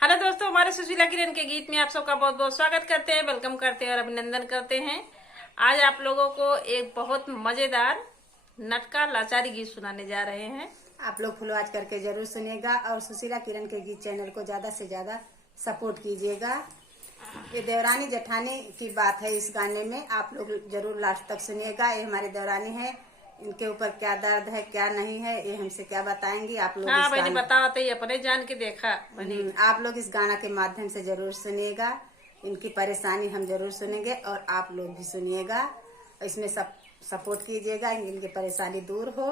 Hello दोस्तों, हमारे सुशीला किरण के गीत में आप सबका बहुत बहुत स्वागत करते हैं, वेलकम करते हैं और अभिनंदन करते हैं। आज आप लोगों को एक बहुत मजेदार नटका लाचारी गीत सुनाने जा रहे हैं। आप लोग फॉलो आज करके जरूर सुनिएगा और सुशीला किरण के गीत चैनल को ज्यादा से ज्यादा सपोर्ट कीजिएगा। ये देवरानी जेठानी की बात है इस गाने में, आप लोग जरूर लास्ट तक सुनिएगा। ये हमारी देवरानी है, इनके ऊपर क्या दर्द है क्या नहीं है ये हमसे क्या बताएंगी आप लोग। हाँ बहनी बताओ, तो ये अपने जान के देखा। आप लोग इस गाना के माध्यम से जरूर सुनिएगा, इनकी परेशानी हम जरूर सुनेंगे और आप लोग भी सुनिएगा। इसमें सब सपोर्ट कीजिएगा, इनकी परेशानी दूर हो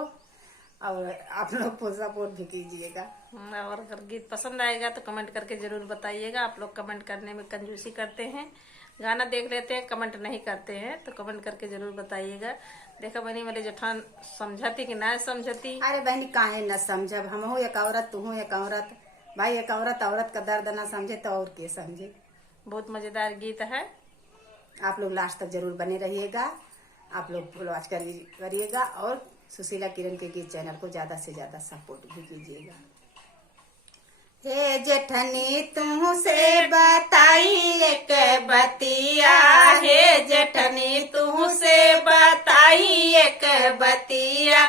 और आप लोग को सपोर्ट भी कीजिएगा। और अगर गीत पसंद आएगा तो कमेंट करके जरूर बताइएगा। आप लोग कमेंट करने में कंजूसी करते हैं, गाना देख लेते हैं, कमेंट नहीं करते हैं, तो कमेंट करके जरूर बताइएगा। देखा बहनी वाले जेठान समझती कि ना समझती। अरे बहनी काहे न समझब, हम हो एक औरत तू हो एक औरत, भाई एक औरत औरत का दर्द ना समझे तो और के समझे। बहुत मजेदार गीत है, आप लोग लास्ट तक जरूर बने रहिएगा, आप लोग फॉलो आज करिएगा और सुशीला किरण के गीत चैनल को ज्यादा से ज्यादा सपोर्ट भी कीजिएगा। हे जेठनी तू से बताई एक बतिया, हे जेठनी तू से बताई एक बतिया,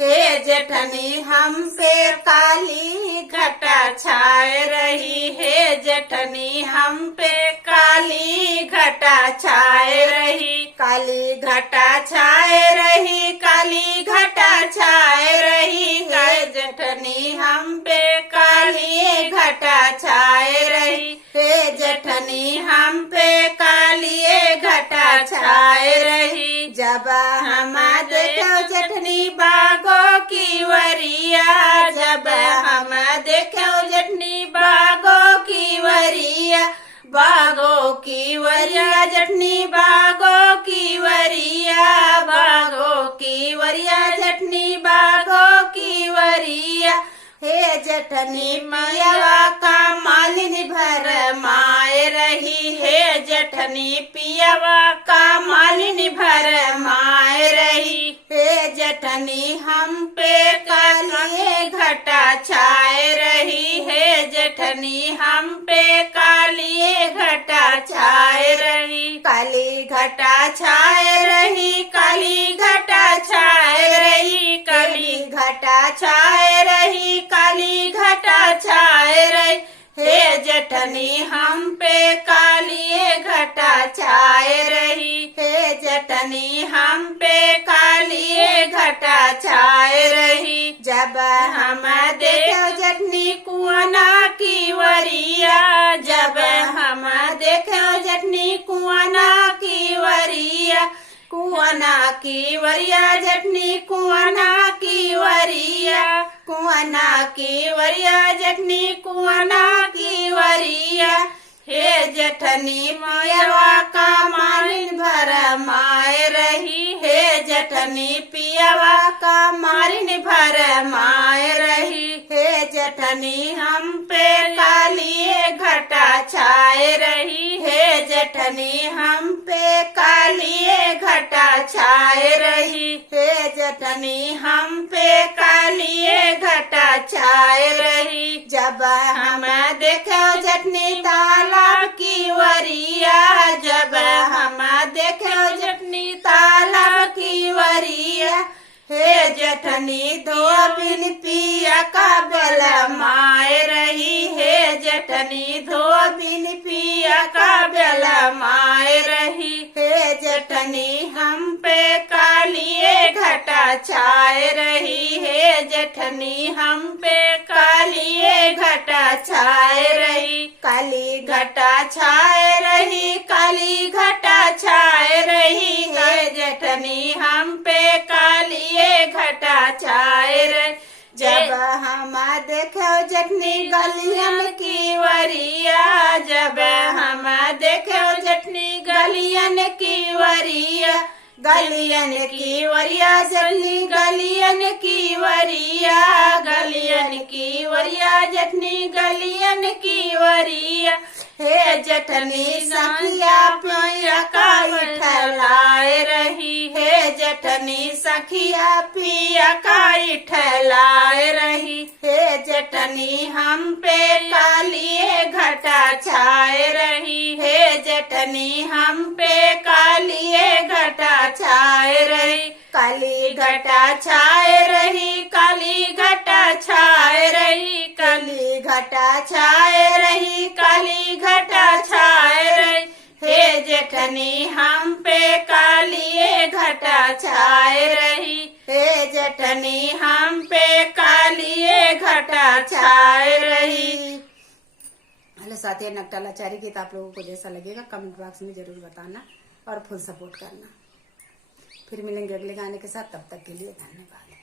हे जेठनी हम पे काली घटा छाए रही, हे जेठनी हम पे काली घटा छाए रही, काली घटा छाए रही, काली घटा छाए रही, हे जेठनी हम पे काली घटा छाए रही, हे जेठनी हम पे काली घटा छाए रही। जब हम देखो जेठनी बागो की वरिया, जब हम देखो जेठनी बागो की वरिया, बागो की वरिया जेठनी बागो की वरिया, बागो की वरिया जेठनी बागो की वरिया, हे जेठनी पियावा का मालिनी भर माए रही, हे जेठनी पियावा का मालिनी भर माए रही, हे जेठनी हम पे काली घटा छाए रही, हे जेठनी हम पे काली घटा छाए रही, काली घटा छाए रही, काली घटा छाए रही, काली घटा छाए रही, काली घटा छाए रही, हे जेठनी हम पे काली घटा छाए रही, हे जेठनी हम पे काली घटा छाए रही। जब हम देखो जेठनी कुआना की वरिया, जब हम देखो जेठनी कुआना की वरिया, कुआना की वरिया जेठनी कुआना की वरिया, कुआना की वरिया जेठनी कुआना की वरिया, हे जेठनी पियावा का मारिन भर माए रही, हे जेठनी पियावा का मारिन भर माए रही, हे जेठनी हम पे काली घटा छाए रही, हे जेठनी हम पे काली घटा छाए रही, हे जेठनी हम पे काली घटा छाए रही। जब हम देखो जेठनी तालाब की वरिया, जब हम देखो जेठनी तालाब की वरिया, हे जेठनी धोबिन पिया का बेल माए रही, हे जेठनी धोबिन पिया का बेल माए रही, हे जेठनी हम पे काली घटा छाए रही, हे जेठनी हम पे काली घटा छाए रही, काली घटा छाए रही, काली घटा छाए रही, हे जेठनी हम पे काली घटा छाए रही। जब हम देखो जेठनी गलियन की वरिया, जब हम देखो जेठनी गलियन की वरिया, गलियन की वरिया जेठनी गलियन की वरिया, गलियन की वरिया जेठनी गलियन की वरिया, हे जेठनी सखिया पिया का ठहलाए रही, हे जेठनी सखिया पिया का ठहलाए रही, हे जेठनी हम पे काली घटा छाए रही, हे जेठनी हम पे कालिए घटा छाए रही, काली घटा छाए रही, काली घटा छाए रही, काली घटा छाए रही, काली घटा छाए रही, हे जेठनी हम पे कालिए घटा छाए रही, हे जेठनी हम पे कालिए घटा छाए रही। हेलो साथियों, नकटालाचारी गीत आप लोगों को जैसा लगेगा कमेंट बॉक्स में जरूर बताना और फुल सपोर्ट करना। फिर मिलेंगे अगले गाने के साथ, तब तक के लिए धन्यवाद।